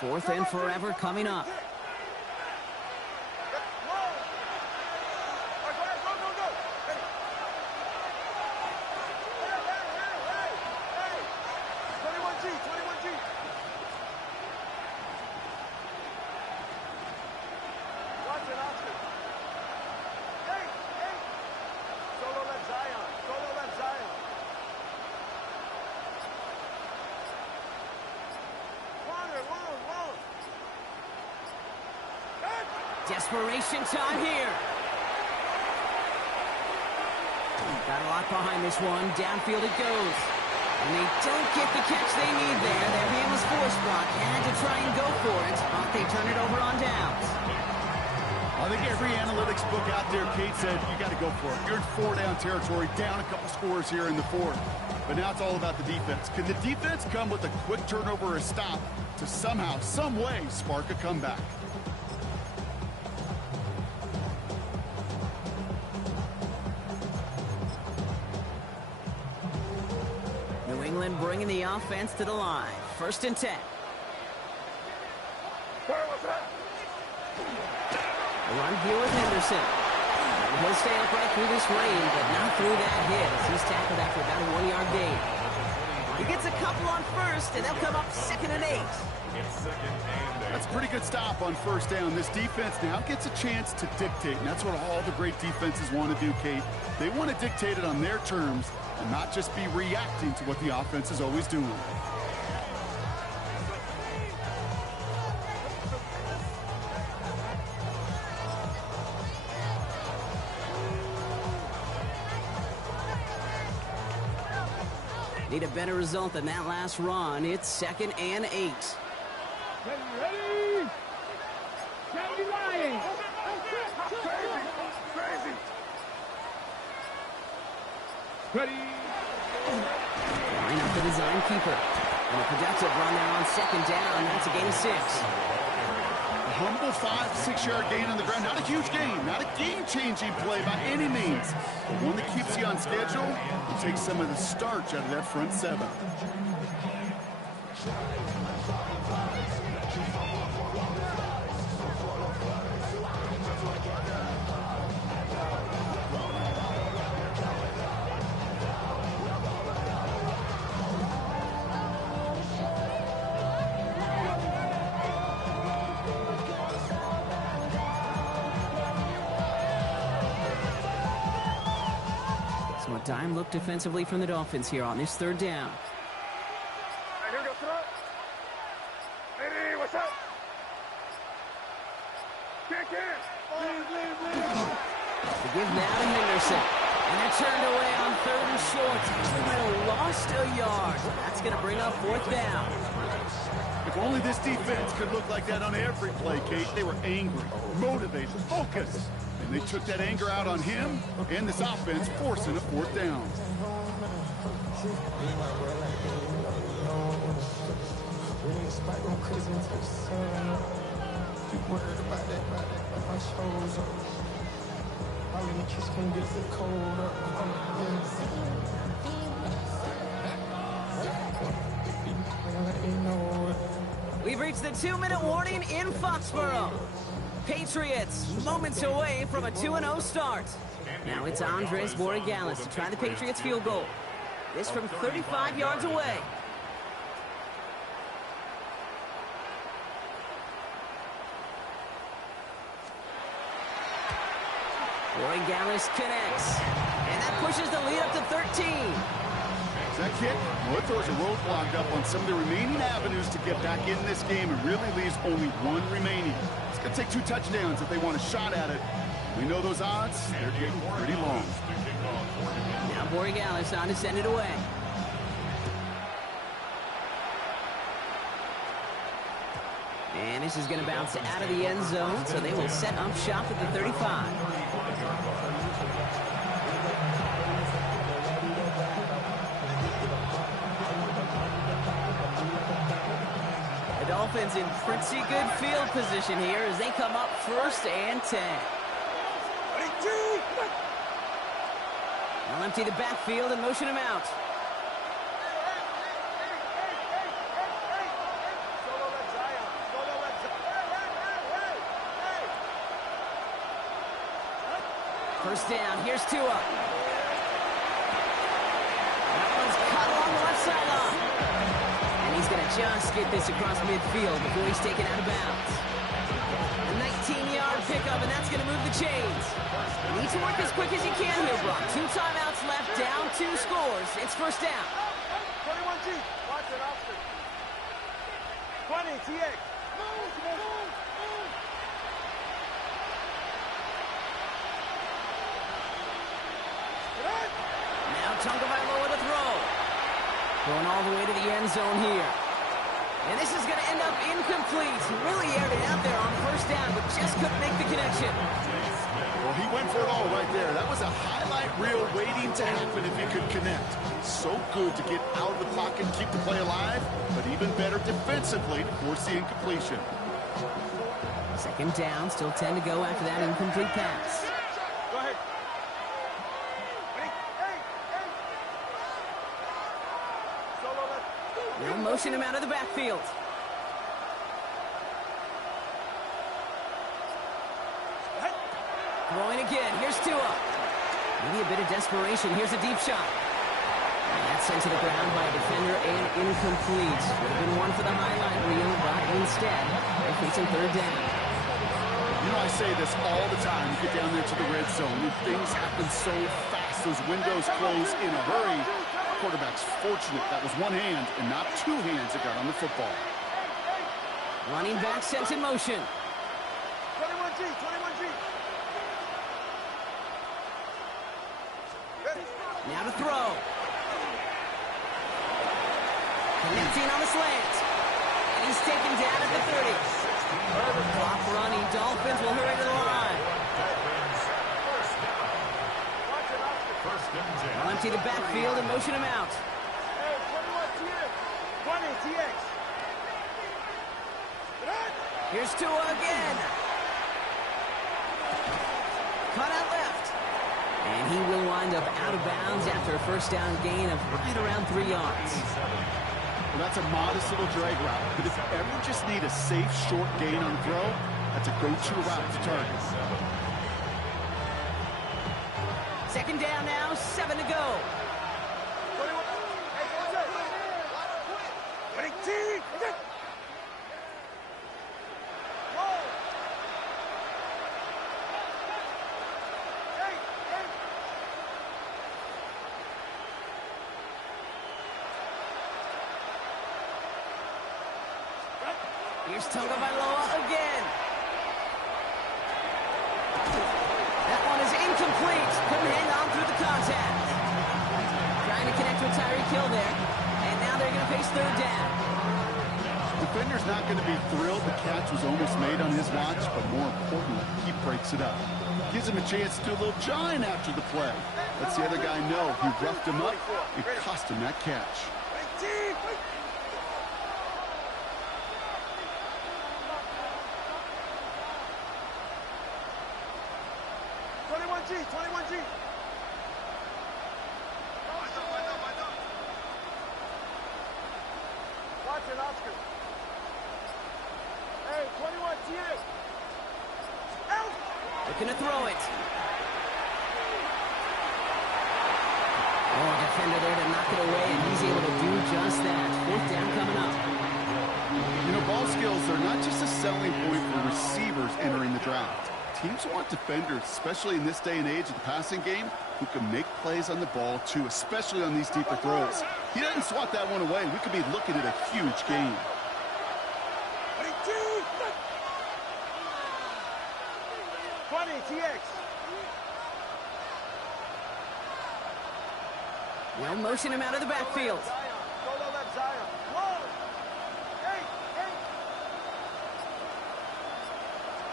Fourth and forever coming up. Desperation time here. Got a lot behind this one. Downfield it goes. And they don't get the catch they need there. Their hand was forced, Brock. Had to try and go for it, but they turn it over on downs. I think every analytics book out there, Kate, said you got to go for it. You're in four-down territory, down a couple scores here in the fourth. But now it's all about the defense. Can the defense come with a quick turnover or a stop to somehow, some way, spark a comeback? New England bringing the offense to the line. First and 10. A run here with Henderson. And he'll stay upright through this rain, but not through that hit as he's tackled after about a 1-yard gain. He gets a couple on first, and they'll come up second and 8. That's a pretty good stop on first down. This defense now gets a chance to dictate, and that's what all the great defenses want to do, Kate. They want to dictate it on their terms and not just be reacting to what the offense is always doing. Need a better result than that last run. It's second and 8. Ready? Sandy Lyons. Crazy. Ready? Line up the design keeper. And a productive run there on second down. That's a gain of 6. A humble 5-6 yard gain on the ground. Not a huge gain. Not a game-changing play by any means. But one that keeps you on schedule and takes some of the starch out of that front seven. dime look defensively from the Dolphins here on this third down. Hey, here we go, throw. Hey, what's up? Kick in. They give now to Henderson. And they're turned away on 3rd and short. They might have lost a yard. That's going to bring up 4th down. If only this defense could look like that on every play, Kate. They were angry, motivated, focused. And they took that anger out on him and this offense, forcing a 4th down. We've reached the 2-minute warning in Foxborough. Patriots moments away from a 2-0 start. Now it's Andres Borregales to try the Patriots field goal. This from 35 yards away. Borregales connects. And that pushes the lead up to 13. Is that kick? Well, it throws a roadblock up on some of the remaining avenues to get back in this game and really leaves only one remaining. It's going to take 2 touchdowns if they want a shot at it. We know those odds, they're getting pretty long. Now Borregales on to send it away. And this is going to bounce out of the end zone, so they will set up shop at the 35. The Dolphins in pretty good field position here as they come up 1st and 10. They'll empty the backfield and motion him out. First down, here's Tua. That one's cut along the left sideline. And he's going to just get this across midfield before he's taken out of bounds. A 19-yard pickup, and that's going to move the chains. You need to work as quick as you can here, Brock. 2 timeouts left, down 2 scores. It's first down. 21G. Watch it, Austin. 20, TX. Move. Now Tagovailoa to throw. Going all the way to the end zone here. And this is going to end up incomplete. He really aired it out there on first down, but just couldn't make the connection. Well, he went for it all right there. That was a highlight reel waiting to happen if he could connect. So good to get out of the pocket and keep the play alive, but even better defensively to force the incompletion. Second down, still 10 to go after that incomplete pass. Go ahead. They'll motion him out of the backfield. Throwing again. Here's Tua. Maybe a bit of desperation. Here's a deep shot. And that's sent to the ground by a defender and incomplete. Would have been one for the highlight reel, but instead, they're facing third down. You know, I say this all the time. You get down there to the red zone, and things happen so fast. Those windows close in a hurry. Quarterback's fortunate that was one hand and not 2 hands that got on the football. Running back sent in motion. 21G. Now to throw. Connecting on the slant. And he's taken down at the 30. Clock running. Dolphins will hurry to the line. They'll empty the backfield and motion him out. Hey, 21 TX. Here's Tua again. Cut out left. And he will wind up out of bounds after a first down gain of right around 3 yards. Well, that's a modest little drag route, but if you ever just need a safe, short gain on throw, that's a go-to route to target. Second down now, 7 to go. 20T. Here's Tagovailoa again. That one is incomplete. Couldn't hang on through the contact. Trying to connect with Tyreek Hill there. And now they're going to face third down. Defender's not going to be thrilled the catch was almost made on his watch, but more importantly, he breaks it up. Gives him a chance to do a little jawing after the play. Lets the other guy know he roughed him up. It cost him that catch. 21G, 21G. Watch it, Oscar. Hey, 21 TA. Out! Looking to throw it. Oh, defender there to knock it away, and he's able to do just that. Fourth down coming up. You know, ball skills are not just a selling point for receivers entering the draft. Teams want defenders, especially in this day and age of the passing game, who can make plays on the ball, too, especially on these deeper throws. He doesn't swat that one away. We could be looking at a huge game. 20, TX. They'll motion him out of the backfield. Solo left Zion. Whoa! Hey!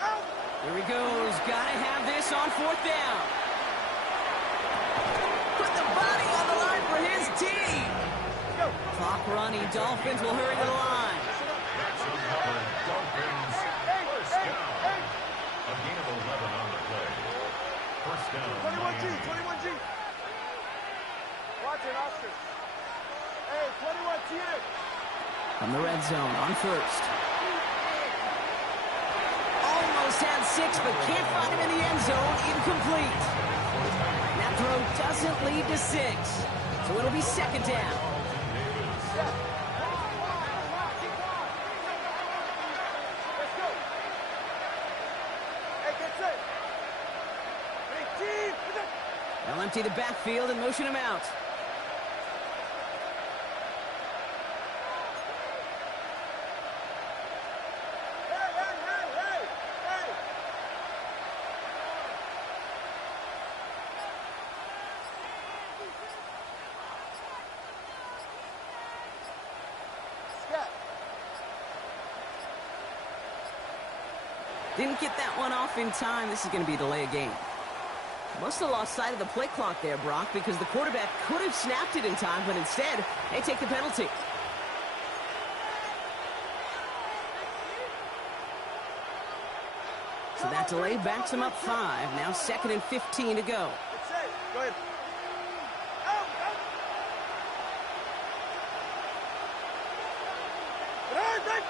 Out! Here he goes. Gotta have this on fourth down. Put the body on the line for his team. Go! Clock running. Dolphins will hurry to the line. Dolphins, first down. A gain of 11 on the play. First down, 21G, Miami. 21G. Watch it, Oscar. Hey, 21 TA. From the red zone on first. Almost had 6, but can't find him in the end zone. Incomplete. That throw doesn't lead to 6. So it'll be second down. Let's go. Hey, get set. Hey, team. They'll empty the backfield and motion him out. Hey. Scat. Didn't get that one off in time. This is going to be a delay of game. Must have lost sight of the play clock there, Brock, because the quarterback could have snapped it in time, but instead, they take the penalty. So that delay backs him up 5. Now 2nd and 15 to go. Get set. Go ahead. Out. Hey.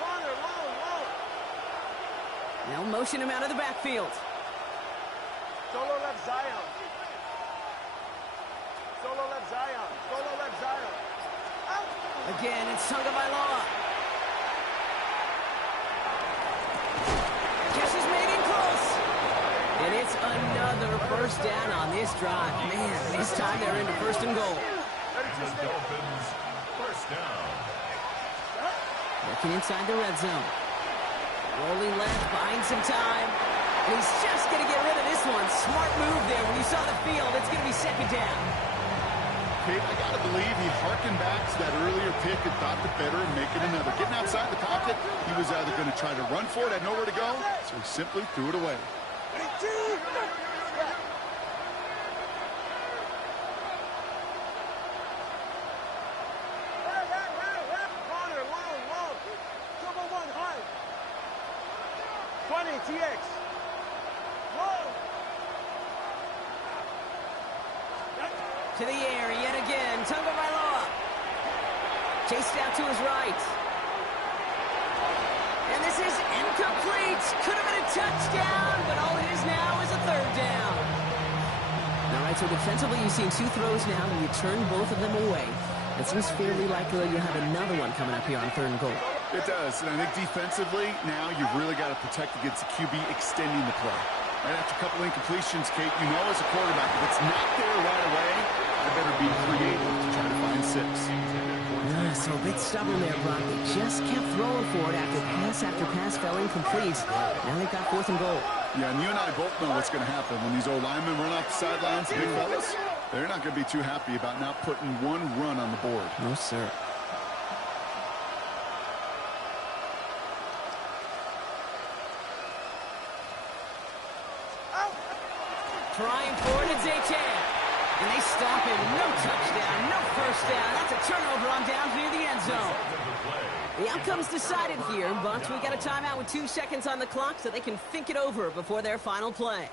Corner, long. They'll motion him out of the backfield. Solo left Zion. Out. Again, it's Tagovailoa. Catch is made in close. And it's another first down on this drive. Man, this time they're into first and goal. And the Dolphins, first down. Looking inside the red zone. Rolling left, buying some time. And he's just going to get rid of this one. Smart move there. When you saw the field, it's going to be second down. Kate, I got to believe he harkened back to that earlier pick and thought the better and make it another. Getting outside the pocket, he was either going to try to run for it, had nowhere to go, so he simply threw it away. Corner, long. Double one high. 20, TX. Long. To the air yet again. Tagovailoa. Chased out to his right. And this is incomplete. Could have been a touchdown, but all it is now is a third down. All right, so defensively you've seen 2 throws now, and you turn both of them away. It seems fairly likely you have another one coming up here on 3rd and goal. It does, and I think defensively, now you've really got to protect against the QB extending the play. Right after a couple incompletions, Kate, you know as a quarterback, if it's not there right away, I better be creative to try to find 6. So a bit stubborn there, Brock. They just kept throwing for it after pass after pass fell incomplete. Now they've got 4th and goal. Yeah, and you and I both know what's going to happen. When these O-linemen run off the sidelines, big fellas, they're not going to be too happy about not putting one run on the board. No, sir. Trying for it, it's Achane. And they stop him. No touchdown, no first down. That's a turnover on downs near the end zone. The outcome's decided here, but we got a timeout with 2 seconds on the clock so they can think it over before their final play.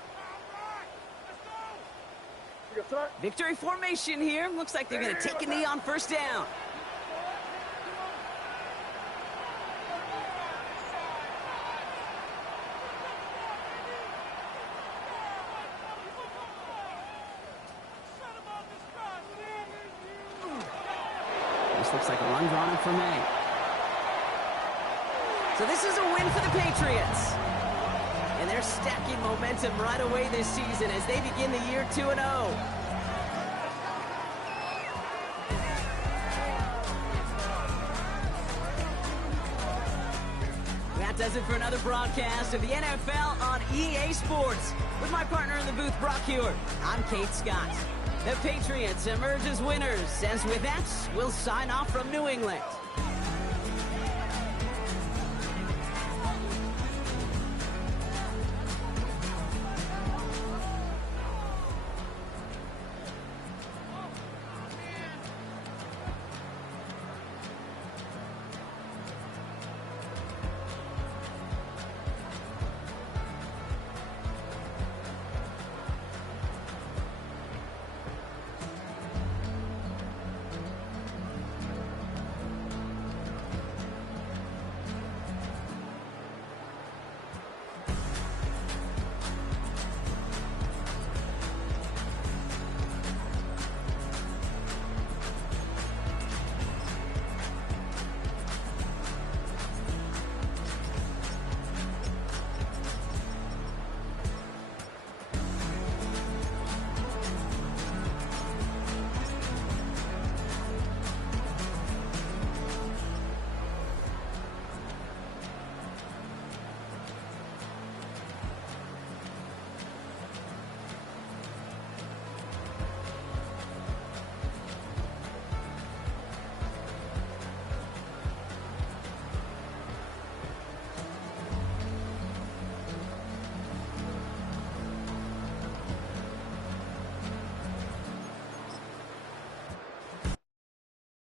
Victory formation here. Looks like they're going to take a knee on first down. This looks like a run drawn up for May. So this is a win for the Patriots. And they're stacking momentum right away this season as they begin the year 2-0. That does it for another broadcast of the NFL on EA Sports. With my partner in the booth, Brock Hewitt, I'm Kate Scott. The Patriots emerge as winners, as with that, we'll sign off from New England.